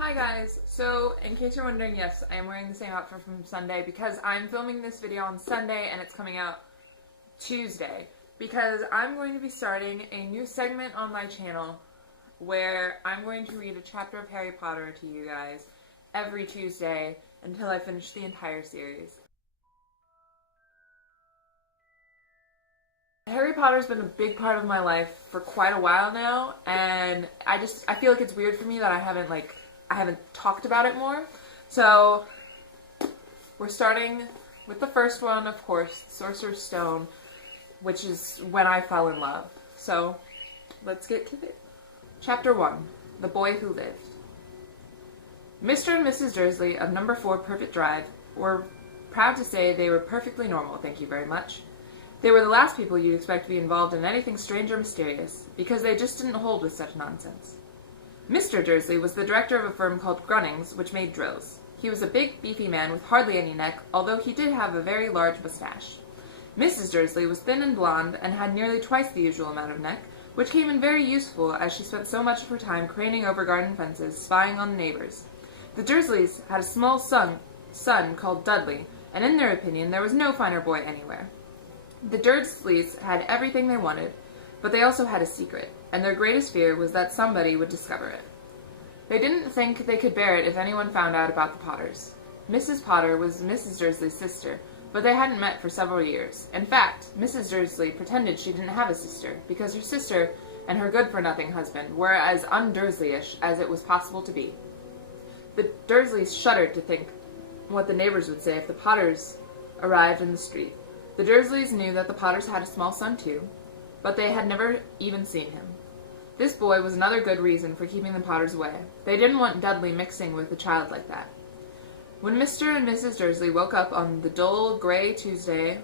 Hi guys, so in case you're wondering, yes, I am wearing the same outfit from Sunday because I'm filming this video on Sunday and it's coming out Tuesday because I'm going to be starting a new segment on my channel where I'm going to read a chapter of Harry Potter to you guys every Tuesday until I finish the entire series. Harry Potter's been a big part of my life for quite a while now, and I feel like it's weird for me that I haven't talked about it more. So we're starting with the first one, of course, Sorcerer's Stone, which is when I fell in love. So let's get to it. Chapter 1, The Boy Who Lived. Mr. and Mrs. Dursley of number 4 Privet Drive were proud to say they were perfectly normal, thank you very much. They were the last people you'd expect to be involved in anything strange or mysterious, because they just didn't hold with such nonsense. Mr. Dursley was the director of a firm called Grunnings, which made drills. He was a big, beefy man with hardly any neck, although he did have a very large mustache. Mrs. Dursley was thin and blonde, and had nearly twice the usual amount of neck, which came in very useful as she spent so much of her time craning over garden fences, spying on the neighbors. The Dursleys had a small son called Dudley, and in their opinion there was no finer boy anywhere. The Dursleys had everything they wanted, but they also had a secret, and their greatest fear was that somebody would discover it. They didn't think they could bear it if anyone found out about the Potters. Mrs. Potter was Mrs. Dursley's sister, but they hadn't met for several years. In fact, Mrs. Dursley pretended she didn't have a sister, because her sister and her good-for-nothing husband were as un-Dursleyish as it was possible to be. The Dursleys shuddered to think what the neighbors would say if the Potters arrived in the street. The Dursleys knew that the Potters had a small son too, but they had never even seen him. This boy was another good reason for keeping the Potters away. They didn't want Dudley mixing with a child like that. When Mr. and Mrs. Dursley woke up on the dull, gray Tuesday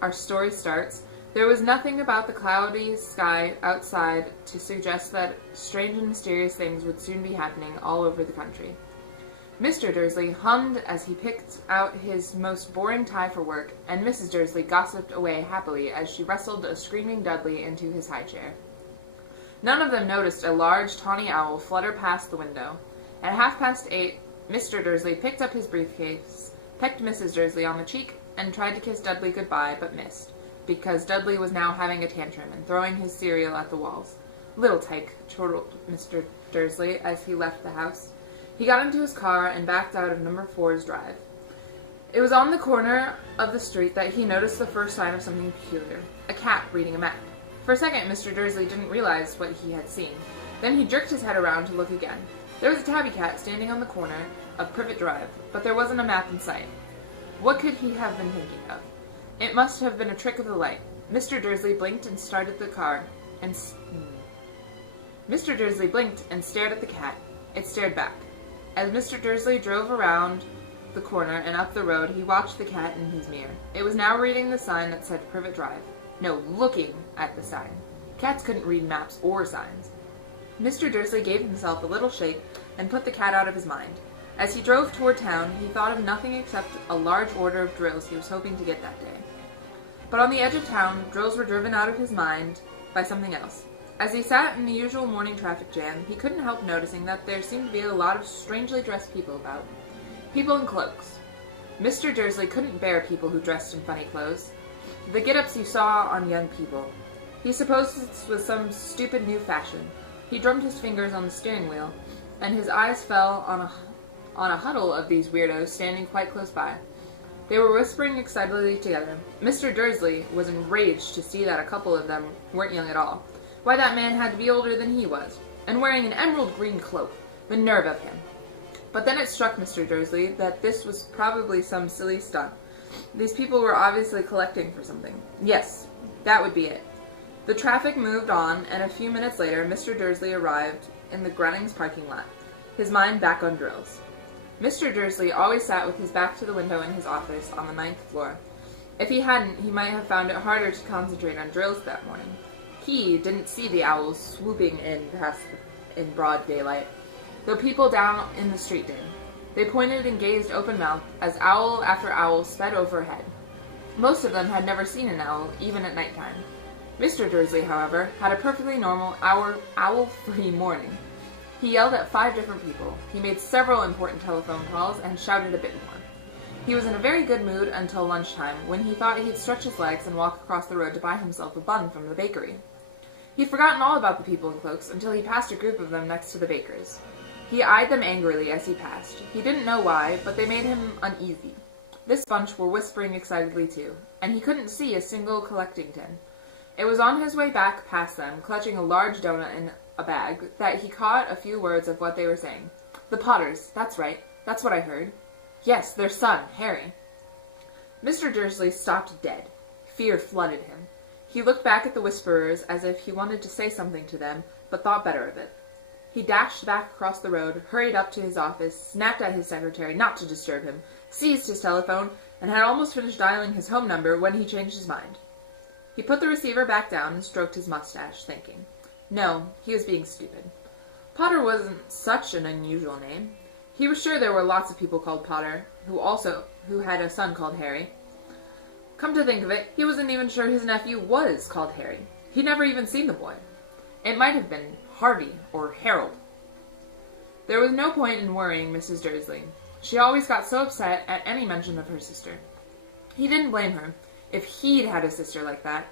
our story starts, there was nothing about the cloudy sky outside to suggest that strange and mysterious things would soon be happening all over the country. Mr. Dursley hummed as he picked out his most boring tie for work, and Mrs. Dursley gossiped away happily as she wrestled a screaming Dudley into his high chair. None of them noticed a large tawny owl flutter past the window. At 8:30, Mr. Dursley picked up his briefcase, pecked Mrs. Dursley on the cheek, and tried to kiss Dudley goodbye, but missed, because Dudley was now having a tantrum and throwing his cereal at the walls. "Little tyke," chortled Mr. Dursley as he left the house. He got into his car and backed out of number 4's drive. It was on the corner of the street that he noticed the first sign of something peculiar, a cat reading a map. For a second, Mr. Dursley didn't realize what he had seen. Then he jerked his head around to look again. There was a tabby cat standing on the corner of Privet Drive, but there wasn't a map in sight. What could he have been thinking of? It must have been a trick of the light. Mr. Dursley blinked and started the car, Mr. Dursley blinked and stared at the cat. It stared back. As Mr. Dursley drove around the corner and up the road, he watched the cat in his mirror. It was now reading the sign that said Privet Drive. No, looking at the sign. Cats couldn't read maps or signs. Mr. Dursley gave himself a little shake and put the cat out of his mind. As he drove toward town, he thought of nothing except a large order of drills he was hoping to get that day. But on the edge of town, drills were driven out of his mind by something else. As he sat in the usual morning traffic jam, he couldn't help noticing that there seemed to be a lot of strangely dressed people about. People in cloaks. Mr. Dursley couldn't bear people who dressed in funny clothes. The get-ups you saw on young people. He supposed this was some stupid new fashion. He drummed his fingers on the steering wheel, and his eyes fell on a huddle of these weirdos standing quite close by. They were whispering excitedly together. Mr. Dursley was enraged to see that a couple of them weren't young at all. Why, that man had to be older than he was, and wearing an emerald green cloak. The nerve of him. But then it struck Mr. Dursley that this was probably some silly stunt. These people were obviously collecting for something. Yes, that would be it. The traffic moved on, and a few minutes later, Mr. Dursley arrived in the Grunnings parking lot, his mind back on drills. Mr. Dursley always sat with his back to the window in his office on the 9th floor. If he hadn't, he might have found it harder to concentrate on drills that morning. He didn't see the owls swooping in broad daylight, though people down in the street did. They pointed and gazed open-mouthed as owl after owl sped overhead. Most of them had never seen an owl, even at nighttime. Mr. Dursley, however, had a perfectly normal owl-free morning. He yelled at 5 different people. He made several important telephone calls and shouted a bit more. He was in a very good mood until lunchtime, when he thought he'd stretch his legs and walk across the road to buy himself a bun from the bakery. He'd forgotten all about the people in cloaks until he passed a group of them next to the baker's. He eyed them angrily as he passed. He didn't know why, but they made him uneasy. This bunch were whispering excitedly too, and he couldn't see a single collecting tin. It was on his way back past them, clutching a large donut in a bag, that he caught a few words of what they were saying. The Potters, that's right, that's what I heard. Yes, their son, Harry. Mr. Dursley stopped dead. Fear flooded him. He looked back at the whisperers as if he wanted to say something to them, but thought better of it. He dashed back across the road, hurried up to his office, snapped at his secretary not to disturb him, seized his telephone, and had almost finished dialing his home number when he changed his mind. He put the receiver back down and stroked his mustache, thinking. No, he was being stupid. Potter wasn't such an unusual name. He was sure there were lots of people called Potter, who had a son called Harry. Come to think of it, he wasn't even sure his nephew was called Harry. He'd never even seen the boy. It might have been Harvey or Harold. There was no point in worrying Mrs. Dursley. She always got so upset at any mention of her sister. He didn't blame her, if he'd had a sister like that.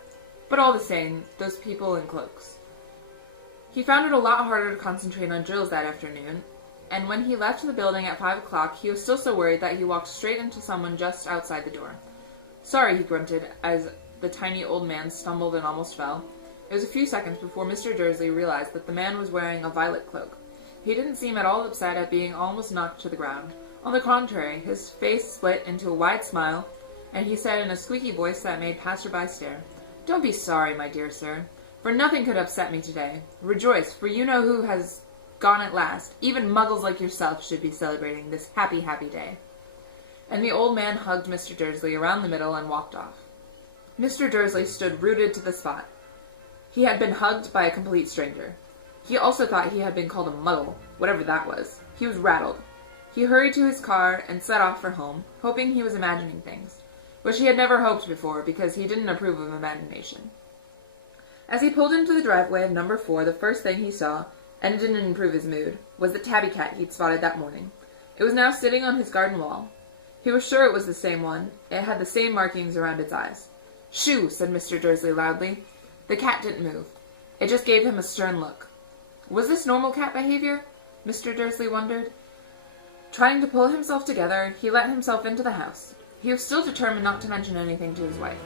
But all the same, those people in cloaks. He found it a lot harder to concentrate on drills that afternoon, and when he left the building at 5 o'clock, he was still so worried that he walked straight into someone just outside the door. Sorry, he grunted, as the tiny old man stumbled and almost fell. It was a few seconds before Mr. Dursley realized that the man was wearing a violet cloak. He didn't seem at all upset at being almost knocked to the ground. On the contrary, his face split into a wide smile, and he said in a squeaky voice that made passer-by stare, "Don't be sorry, my dear sir, for nothing could upset me today. Rejoice, for you know who has gone at last. Even muggles like yourself should be celebrating this happy, happy day." And the old man hugged Mr. Dursley around the middle and walked off. Mr. Dursley stood rooted to the spot. He had been hugged by a complete stranger. He also thought he had been called a muggle, whatever that was. He was rattled. He hurried to his car and set off for home, hoping he was imagining things, which he had never hoped before because he didn't approve of imagination. As he pulled into the driveway of number 4, the first thing he saw, and it didn't improve his mood, was the tabby cat he'd spotted that morning. It was now sitting on his garden wall. He was sure it was the same one. It had the same markings around its eyes. "Shoo!" said Mr. Dursley loudly. The cat didn't move. It just gave him a stern look. Was this normal cat behavior? Mr. Dursley wondered. Trying to pull himself together, he let himself into the house. He was still determined not to mention anything to his wife.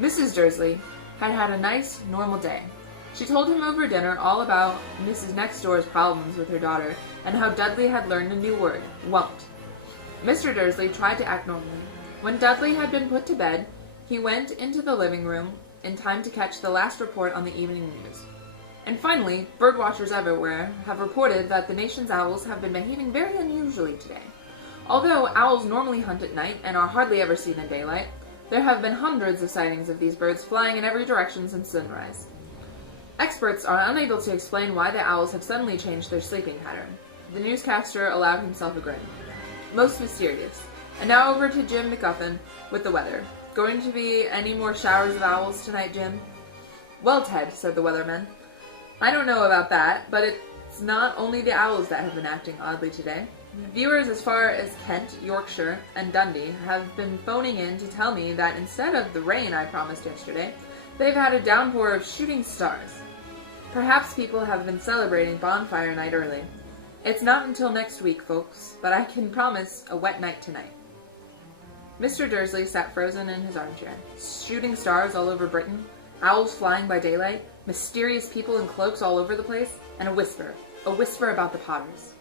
Mrs. Dursley had had a nice, normal day. She told him over dinner all about Mrs. Next Door's problems with her daughter and how Dudley had learned a new word, won't. Mr. Dursley tried to act normally. When Dudley had been put to bed, he went into the living room in time to catch the last report on the evening news. And finally, birdwatchers everywhere have reported that the nation's owls have been behaving very unusually today. Although owls normally hunt at night and are hardly ever seen in daylight, there have been hundreds of sightings of these birds flying in every direction since sunrise. Experts are unable to explain why the owls have suddenly changed their sleeping pattern. The newscaster allowed himself a grin. Most mysterious. And now over to Jim McGuffin with the weather. Going to be any more showers of owls tonight, Jim? Well, Ted, said the weatherman, I don't know about that, but it's not only the owls that have been acting oddly today. Viewers as far as Kent, Yorkshire, and Dundee have been phoning in to tell me that instead of the rain I promised yesterday, they've had a downpour of shooting stars. Perhaps people have been celebrating bonfire night early. It's not until next week, folks, but I can promise a wet night tonight. Mr. Dursley sat frozen in his armchair. Shooting stars all over Britain, owls flying by daylight, mysterious people in cloaks all over the place, and a whisper about the Potters.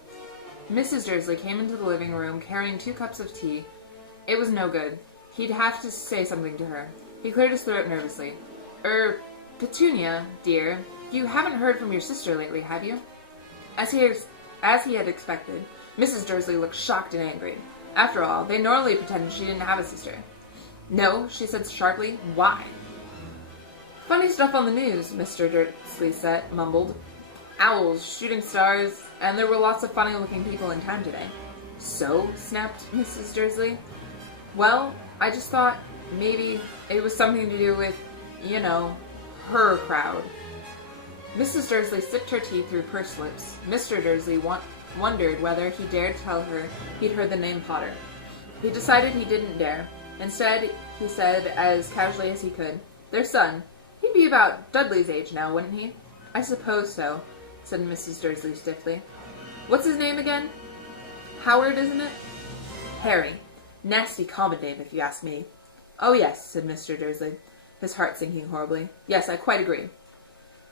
Mrs. Dursley came into the living room carrying 2 cups of tea. It was no good. He'd have to say something to her. He cleared his throat nervously. Petunia, dear, you haven't heard from your sister lately, have you? As he had expected, Mrs. Dursley looked shocked and angry. After all, they normally pretended she didn't have a sister. No, she said sharply. Why? Funny stuff on the news, Mr. Dursley mumbled. Owls, shooting stars, and there were lots of funny-looking people in town today. So? Snapped Mrs. Dursley. Well, I just thought maybe it was something to do with, her crowd. Mrs. Dursley sipped her tea through pursed lips. Mr. Dursley wondered whether he dared tell her he'd heard the name Potter. He decided he didn't dare. Instead, he said as casually as he could, "Their son. He'd be about Dudley's age now, wouldn't he?" "I suppose so," said Mrs. Dursley stiffly. "What's his name again?" "Howard, isn't it?" "Harry. Nasty common name, if you ask me." "Oh, yes," said Mr. Dursley, his heart sinking horribly. "Yes, I quite agree."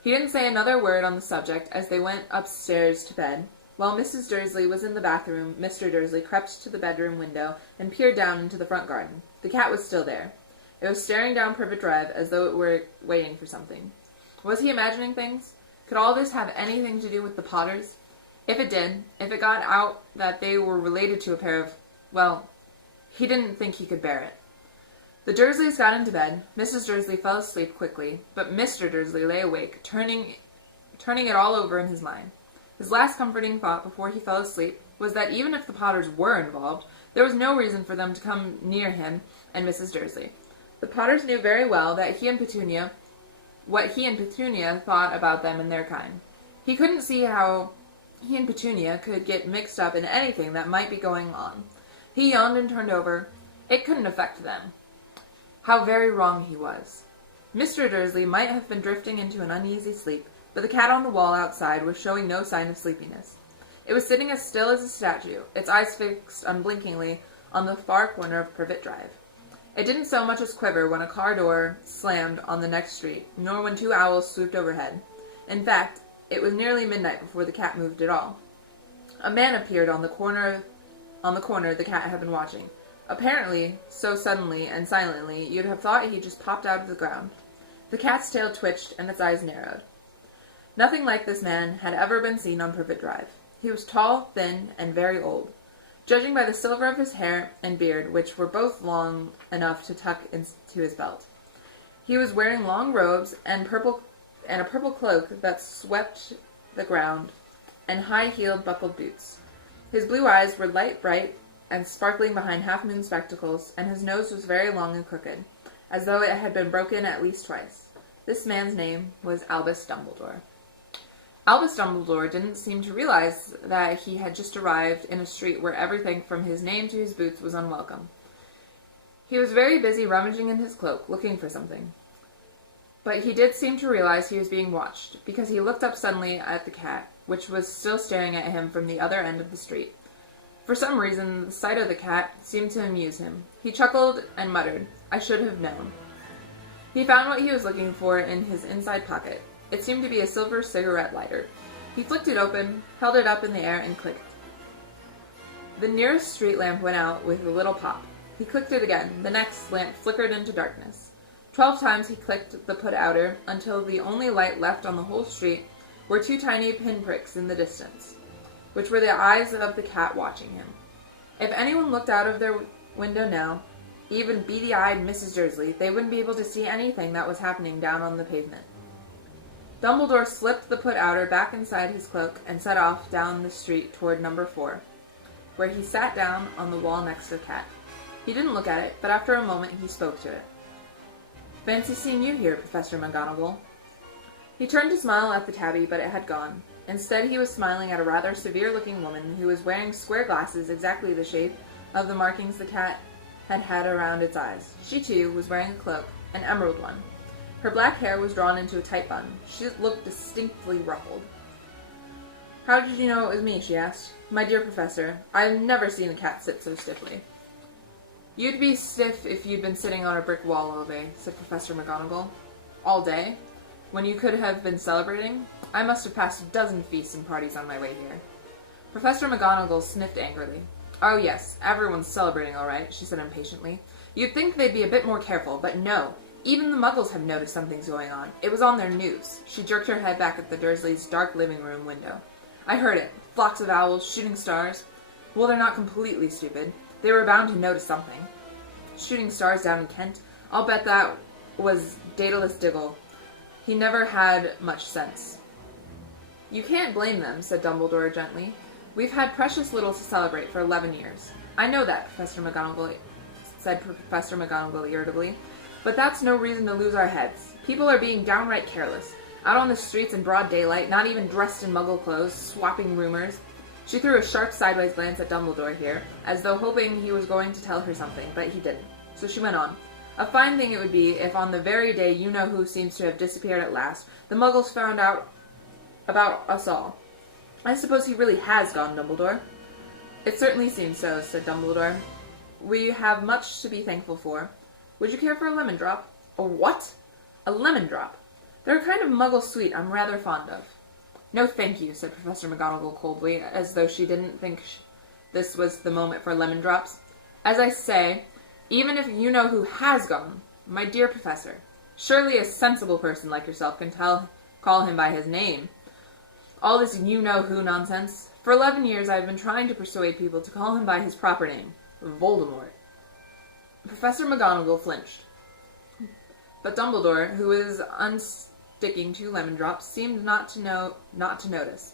He didn't say another word on the subject as they went upstairs to bed. While Mrs. Dursley was in the bathroom, Mr. Dursley crept to the bedroom window and peered down into the front garden. The cat was still there. It was staring down Privet Drive as though it were waiting for something. Was he imagining things? Could all this have anything to do with the Potters? If it did, if it got out that they were related to a pair of, well, he didn't think he could bear it. The Dursleys got into bed. Mrs. Dursley fell asleep quickly, but Mr. Dursley lay awake, turning it all over in his mind. His last comforting thought before he fell asleep was that even if the Potters were involved, there was no reason for them to come near him and Mrs. Dursley. The Potters knew very well that what he and Petunia thought about them and their kind. He couldn't see how he and Petunia could get mixed up in anything that might be going on. He yawned and turned over. It couldn't affect them. How very wrong he was. Mr. Dursley might have been drifting into an uneasy sleep, but the cat on the wall outside was showing no sign of sleepiness. It was sitting as still as a statue, its eyes fixed unblinkingly on the far corner of Privet Drive. It didn't so much as quiver when a car door slammed on the next street, nor when two owls swooped overhead. In fact, it was nearly midnight before the cat moved at all. A man appeared on the corner the cat had been watching. Apparently, so suddenly and silently, you'd have thought he just popped out of the ground. The cat's tail twitched and its eyes narrowed. Nothing like this man had ever been seen on Privet Drive. He was tall, thin, and very old. Judging by the silver of his hair and beard, which were both long enough to tuck into his belt. He was wearing long robes and a purple cloak that swept the ground, and high-heeled buckled boots. His blue eyes were light bright and sparkling behind half-moon spectacles, and his nose was very long and crooked, as though it had been broken at least twice. This man's name was Albus Dumbledore. Albus Dumbledore didn't seem to realize that he had just arrived in a street where everything from his name to his boots was unwelcome. He was very busy rummaging in his cloak, looking for something. But he did seem to realize he was being watched, because he looked up suddenly at the cat, which was still staring at him from the other end of the street. For some reason, the sight of the cat seemed to amuse him. He chuckled and muttered, "I should have known." He found what he was looking for in his inside pocket. It seemed to be a silver cigarette lighter. He flicked it open, held it up in the air, and clicked. The nearest street lamp went out with a little pop. He clicked it again. The next lamp flickered into darkness. 12 times he clicked the put-outer until the only light left on the whole street were two tiny pinpricks in the distance, which were the eyes of the cat watching him. If anyone looked out of their window now, even beady-eyed Mrs. Dursley, they wouldn't be able to see anything that was happening down on the pavement. Dumbledore slipped the put-outer back inside his cloak and set off down the street toward number 4, where he sat down on the wall next to the cat. He didn't look at it, but after a moment he spoke to it. "Fancy seeing you here, Professor McGonagall." He turned to smile at the tabby, but it had gone. Instead, he was smiling at a rather severe-looking woman who was wearing square glasses exactly the shape of the markings the cat had had around its eyes. She, too, was wearing a cloak, an emerald one. Her black hair was drawn into a tight bun. She looked distinctly ruffled. "How did you know it was me?" she asked. "My dear Professor, I've never seen a cat sit so stiffly." "You'd be stiff if you'd been sitting on a brick wall all day," said Professor McGonagall. "All day? When you could have been celebrating? I must have passed a dozen feasts and parties on my way here." Professor McGonagall sniffed angrily. "Oh yes, everyone's celebrating all right," she said impatiently. "You'd think they'd be a bit more careful, but no. Even the Muggles have noticed something's going on. It was on their news." She jerked her head back at the Dursleys' dark living room window. "I heard it. Flocks of owls, shooting stars. Well, they're not completely stupid. They were bound to notice something. Shooting stars down in Kent. I'll bet that was Daedalus Diggle. He never had much sense." "You can't blame them," said Dumbledore gently. "We've had precious little to celebrate for 11 years. "I know that, said Professor McGonagall irritably. "But that's no reason to lose our heads. People are being downright careless. Out on the streets in broad daylight, not even dressed in muggle clothes, swapping rumors. She threw a sharp sideways glance at Dumbledore here, as though hoping he was going to tell her something, but he didn't. So she went on. A fine thing it would be if on the very day you-know-who seems to have disappeared at last, the muggles found out about us all. I suppose he really has gone, Dumbledore. It certainly seems so, said Dumbledore. We have much to be thankful for. Would you care for a lemon drop? A what? A lemon drop. They're a kind of muggle sweet I'm rather fond of. No thank you, said Professor McGonagall coldly, as though she didn't think this was the moment for lemon drops. As I say, even if you-know-who has gone, my dear Professor, surely a sensible person like yourself can call him by his name. All this you-know-who nonsense. For 11 years I have been trying to persuade people to call him by his proper name, Voldemort. Professor McGonagall flinched. But Dumbledore, who was unsticking 2 lemon drops, seemed not to notice.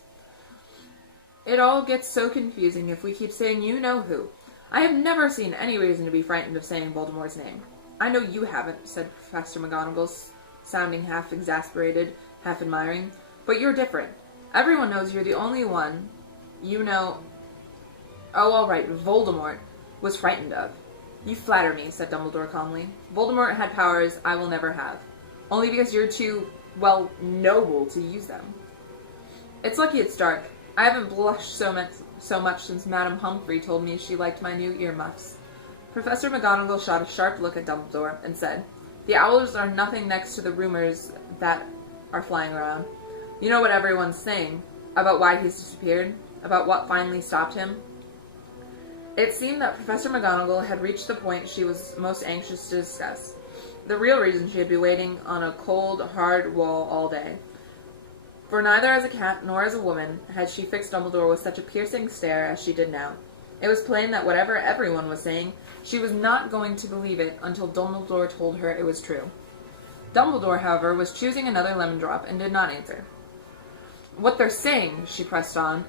It all gets so confusing if we keep saying you-know-who. I have never seen any reason to be frightened of saying Voldemort's name. I know you haven't, said Professor McGonagall, sounding half exasperated, half admiring. But you're different. Everyone knows you're the only one you know... Oh, all right, Voldemort was frightened of. You flatter me, said Dumbledore calmly. Voldemort had powers I will never have. Only because you're too, well, noble to use them. It's lucky it's dark. I haven't blushed so much since Madame Humphrey told me she liked my new earmuffs. Professor McGonagall shot a sharp look at Dumbledore and said, The owls are nothing next to the rumors that are flying around. You know what everyone's saying about why he's disappeared, about what finally stopped him? It seemed that Professor McGonagall had reached the point she was most anxious to discuss. The real reason she had been waiting on a cold, hard wall all day. For neither as a cat nor as a woman had she fixed Dumbledore with such a piercing stare as she did now. It was plain that whatever everyone was saying, she was not going to believe it until Dumbledore told her it was true. Dumbledore, however, was choosing another lemon drop and did not answer. What they're saying, she pressed on,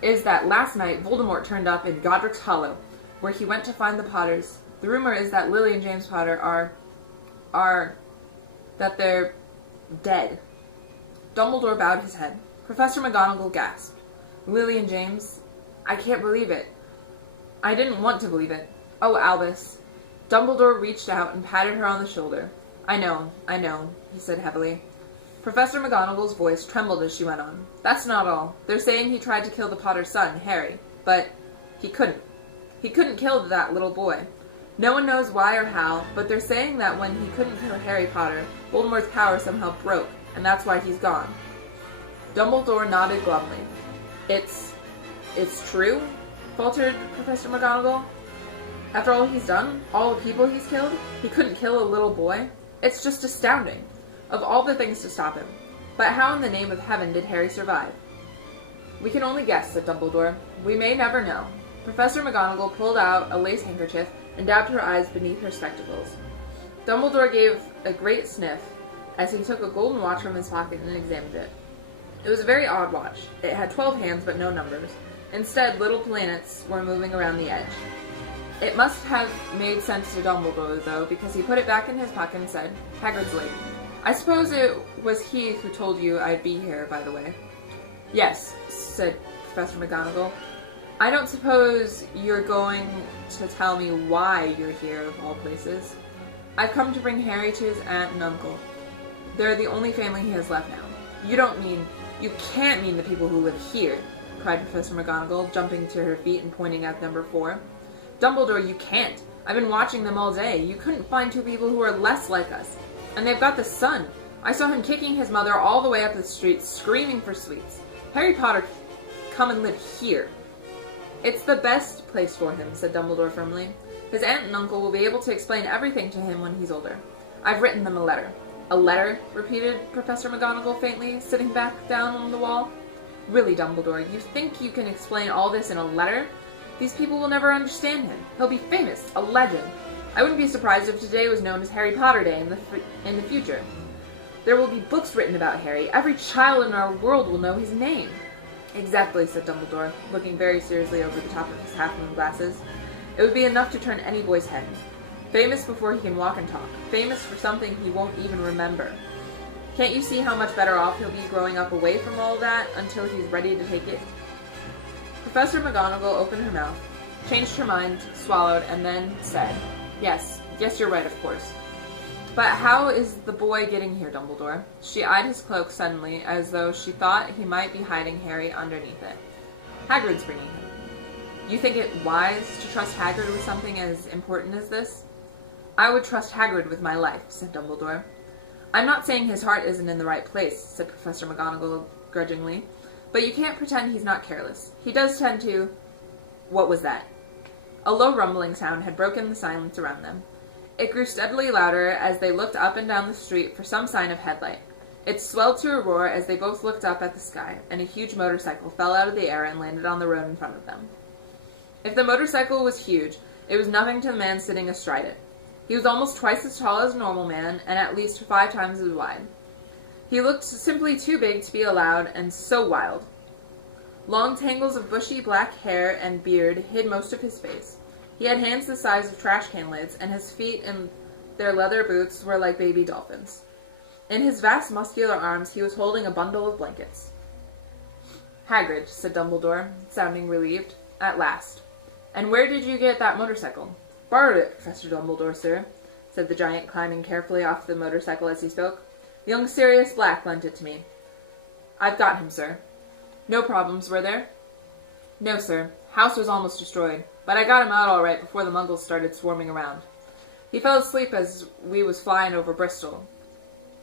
is that last night Voldemort turned up in Godric's Hollow, where he went to find the Potters. The rumor is that Lily and James Potter that they're dead. Dumbledore bowed his head. Professor McGonagall gasped. Lily and James? I can't believe it. I didn't want to believe it. Oh, Albus. Dumbledore reached out and patted her on the shoulder. I know, he said heavily. Professor McGonagall's voice trembled as she went on. That's not all. They're saying he tried to kill the Potter's son, Harry, but he couldn't. He couldn't kill that little boy. No one knows why or how, but they're saying that when he couldn't kill Harry Potter, Voldemort's power somehow broke, and that's why he's gone. Dumbledore nodded glumly. It's true? Faltered Professor McGonagall. After all he's done, all the people he's killed, he couldn't kill a little boy? It's just astounding. Of all the things to stop him. But how in the name of heaven did Harry survive? We can only guess, said Dumbledore. We may never know. Professor McGonagall pulled out a lace handkerchief and dabbed her eyes beneath her spectacles. Dumbledore gave a great sniff as he took a golden watch from his pocket and examined it. It was a very odd watch. It had 12 hands but no numbers. Instead, little planets were moving around the edge. It must have made sense to Dumbledore, though, because he put it back in his pocket and said, Hagrid's late. I suppose it was he who told you I'd be here, by the way. Yes, said Professor McGonagall. I don't suppose you're going to tell me why you're here, of all places. I've come to bring Harry to his aunt and uncle. They're the only family he has left now. You can't mean the people who live here, cried Professor McGonagall, jumping to her feet and pointing at number 4. Dumbledore, you can't. I've been watching them all day. You couldn't find 2 people who are less like us. And they've got the son. I saw him kicking his mother all the way up the street, screaming for sweets. Harry Potter, come and live here. It's the best place for him, said Dumbledore firmly. His aunt and uncle will be able to explain everything to him when he's older. I've written them a letter. A letter? Repeated Professor McGonagall faintly, sitting back down on the wall. Really, Dumbledore, you think you can explain all this in a letter? These people will never understand him. He'll be famous, a legend. I wouldn't be surprised if today was known as Harry Potter Day in the future. There will be books written about Harry. Every child in our world will know his name. Exactly, said Dumbledore, looking very seriously over the top of his half-moon glasses. It would be enough to turn any boy's head. Famous before he can walk and talk. Famous for something he won't even remember. Can't you see how much better off he'll be growing up away from all that until he's ready to take it? Professor McGonagall opened her mouth, changed her mind, swallowed, and then said, Yes, you're right, of course. But how is the boy getting here, Dumbledore? She eyed his cloak suddenly, as though she thought he might be hiding Harry underneath it. Hagrid's bringing him. You think it wise to trust Hagrid with something as important as this? I would trust Hagrid with my life, said Dumbledore. I'm not saying his heart isn't in the right place, said Professor McGonagall grudgingly, but you can't pretend he's not careless. He does tend to... What was that? A low rumbling sound had broken the silence around them. It grew steadily louder as they looked up and down the street for some sign of headlight. It swelled to a roar as they both looked up at the sky, and a huge motorcycle fell out of the air and landed on the road in front of them. If the motorcycle was huge, it was nothing to the man sitting astride it. He was almost twice as tall as a normal man, and at least 5 times as wide. He looked simply too big to be allowed, and so wild. Long tangles of bushy black hair and beard hid most of his face. He had hands the size of trash can lids, and his feet in their leather boots were like baby dolphins. In his vast muscular arms he was holding a bundle of blankets. Hagrid, said Dumbledore, sounding relieved, at last. And where did you get that motorcycle? Borrowed it, Professor Dumbledore, sir, said the giant, climbing carefully off the motorcycle as he spoke. Young Sirius Black lent it to me. I've got him, sir. No problems, were there? No, sir. House was almost destroyed, but I got him out all right before the Muggles started swarming around. He fell asleep as we was flying over Bristol.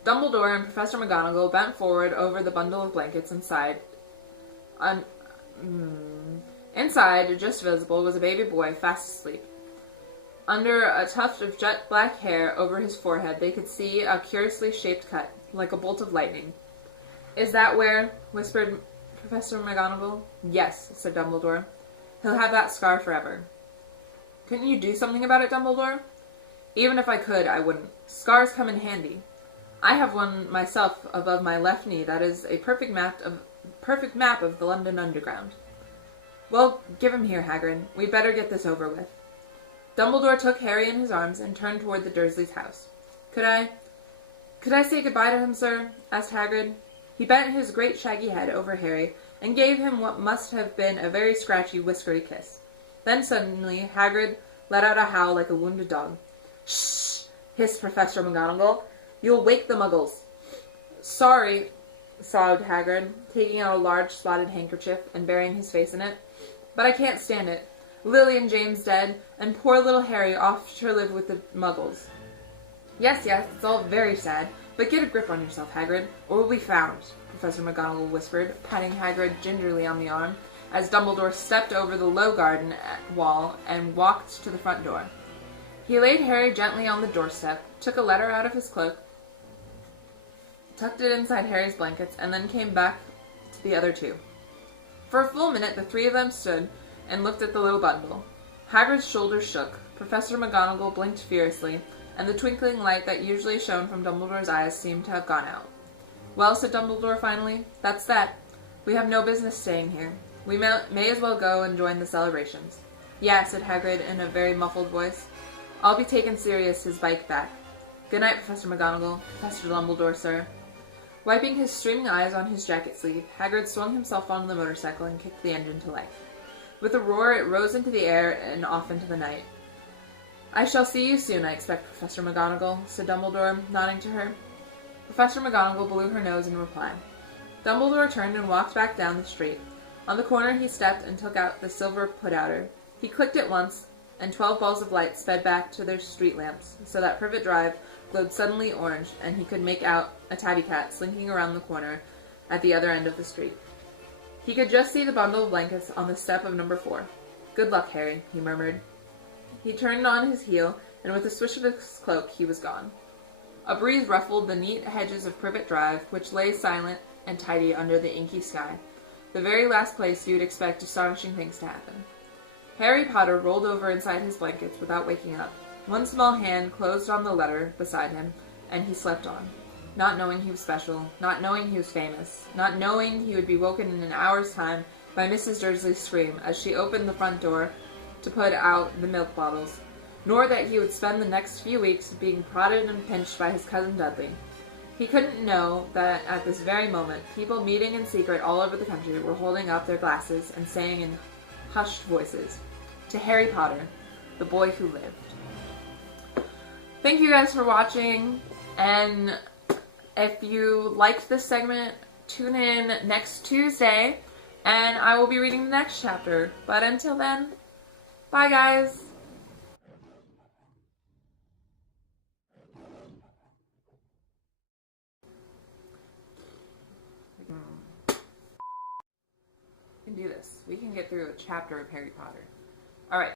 Dumbledore and Professor McGonagall bent forward over the bundle of blankets inside. Inside, just visible, was a baby boy fast asleep. Under a tuft of jet black hair over his forehead, they could see a curiously shaped cut, like a bolt of lightning. Is that where? Whispered Professor McGonagall. Yes, said Dumbledore. He'll have that scar forever. Couldn't you do something about it, Dumbledore? Even if I could, I wouldn't. Scars come in handy. I have one myself above my left knee that is a perfect map of the London Underground. Well, give him here, Hagrid. We'd better get this over with. Dumbledore took Harry in his arms and turned toward the Dursleys' house. Could I say goodbye to him, sir? Asked Hagrid. He bent his great shaggy head over Harry and gave him what must have been a very scratchy, whiskery kiss. Then suddenly Hagrid let out a howl like a wounded dog. Shh! Hissed Professor McGonagall. You'll wake the Muggles. Sorry, sobbed Hagrid, taking out a large spotted handkerchief and burying his face in it. But I can't stand it. Lily and James dead, and poor little Harry off to live with the Muggles. Yes, it's all very sad, but get a grip on yourself, Hagrid, or we'll be found, Professor McGonagall whispered, patting Hagrid gingerly on the arm, as Dumbledore stepped over the low garden wall and walked to the front door. He laid Harry gently on the doorstep, took a letter out of his cloak, tucked it inside Harry's blankets, and then came back to the other two. For a full minute the 3 of them stood and looked at the little bundle. Hagrid's shoulders shook, Professor McGonagall blinked furiously, and the twinkling light that usually shone from Dumbledore's eyes seemed to have gone out. Well, said Dumbledore finally, that's that. We have no business staying here. We may as well go and join the celebrations. Yeah, said Hagrid in a very muffled voice. I'll be taking Sirius his bike back. Good night, Professor McGonagall. Professor Dumbledore, sir. Wiping his streaming eyes on his jacket sleeve, Hagrid swung himself onto the motorcycle and kicked the engine to life. With a roar, it rose into the air and off into the night. I shall see you soon, I expect, Professor McGonagall, said Dumbledore, nodding to her. Professor McGonagall blew her nose in reply. Dumbledore turned and walked back down the street. On the corner he stepped and took out the silver put-outer. He clicked it once, and 12 balls of light sped back to their street lamps, so that Privet Drive glowed suddenly orange, and he could make out a tabby cat slinking around the corner at the other end of the street. He could just see the bundle of blankets on the step of number 4. Good luck, Harry, he murmured. He turned on his heel, and with a swish of his cloak he was gone. A breeze ruffled the neat hedges of Privet Drive, which lay silent and tidy under the inky sky, the very last place you would expect astonishing things to happen. Harry Potter rolled over inside his blankets without waking up. One small hand closed on the letter beside him, and he slept on, not knowing he was special, not knowing he was famous, not knowing he would be woken in an hour's time by Mrs. Dursley's scream as she opened the front door to put out the milk bottles, nor that he would spend the next few weeks being prodded and pinched by his cousin Dudley. He couldn't know that at this very moment, people meeting in secret all over the country were holding up their glasses and saying in hushed voices, "To Harry Potter, the boy who lived." Thank you guys for watching, and if you liked this segment, tune in next Tuesday, and I will be reading the next chapter. But until then, bye guys! We can do this. We can get through a chapter of Harry Potter.